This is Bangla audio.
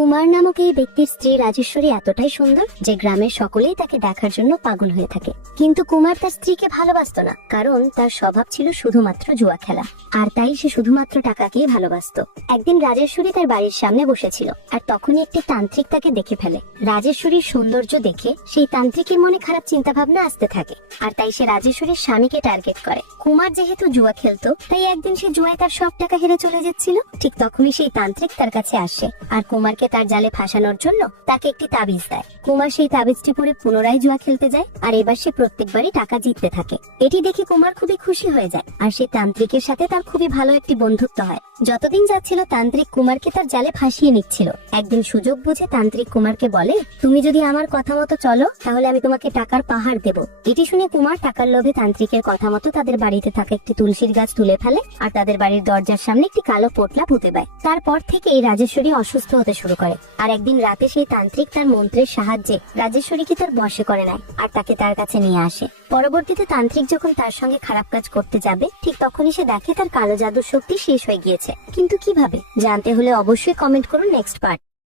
কুমার নামক এই ব্যক্তির স্ত্রী রাজেশ্বরী এতটাই সুন্দর যে গ্রামের সকলেই তাকে দেখার জন্য পাগল হয়ে থাকে। কিন্তু কুমার তার স্ত্রীকে ভালোবাসতো না, কারণ তার স্বভাব ছিল শুধুমাত্র জুয়া খেলা, আর তাই সে শুধুমাত্র টাকাকেই ভালোবাসতো। একদিন রাজেশ্বরী তার বাড়ির সামনে বসেছিল, আর তখনই একটি তান্ত্রিক তাকে দেখে ফেলে। রাজেশ্বরীর সৌন্দর্য দেখে সেই তান্ত্রিকের মনে খারাপ চিন্তা ভাবনা আসতে থাকে, আর তাই সে রাজেশ্বরীর স্বামীকে টার্গেট করে। কুমার যেহেতু জুয়া খেলতো, তাই একদিন সে জুয়ায় তার সব টাকা হেরে চলে যাচ্ছিল। ঠিক তখনই সেই তান্ত্রিক তার কাছে আসে আর কুমারকে তার জালে ফাঁসানোর জন্য তাকে একটি তাবিজ দেয়। কুমার সেই তাবিজটি পরে পুনরায় জুয়া খেলতে যায়, আর এবার সে প্রত্যেকবারই টাকা জিততে থাকে। এটি দেখে কুমার খুবই খুশি হয়ে যায়, আর সেই তান্ত্রিকের সাথে তার খুবই ভালো একটি বন্ধুত্ব হয়। যতদিন যাচ্ছিল তান্ত্রিক কুমারকে তার জালে ফাঁসিয়ে নিচ্ছিল। একদিন সুযোগ বুঝে তান্ত্রিক কুমারকে বলে, তুমি যদি আমার কথা মতো চলো তাহলে আমি তোমাকে টাকার পাহাড় দেব। এটি শুনে কুমার টাকার লোভে তান্ত্রিকের কথা মতো তাদের বাড়িতে থাকা একটি তুলসীর গাছ তুলে ফেলে, আর তাদের বাড়ির দরজার সামনে একটি কালো পোটলা পুঁতে দেয়। তারপর থেকে এই রাজেশ্বরী অসুস্থ হতে শুরু করে, আর একদিন রাতে সেই তান্ত্রিক তার মন্ত্রের সাহায্যে রাজেশ্বরীকে তার বশে করে নেয় আর তাকে তার কাছে নিয়ে আসে। পরবর্তীতে তান্ত্রিক যখন তার সঙ্গে খারাপ কাজ করতে যাবে, ঠিক তখনই সে দেখে তার কালো জাদুর শক্তি শেষ হয়ে গিয়েছে। কিন্তু কিভাবে জানতে হলে অবশ্যই কমেন্ট করুন নেক্সট পার্ট।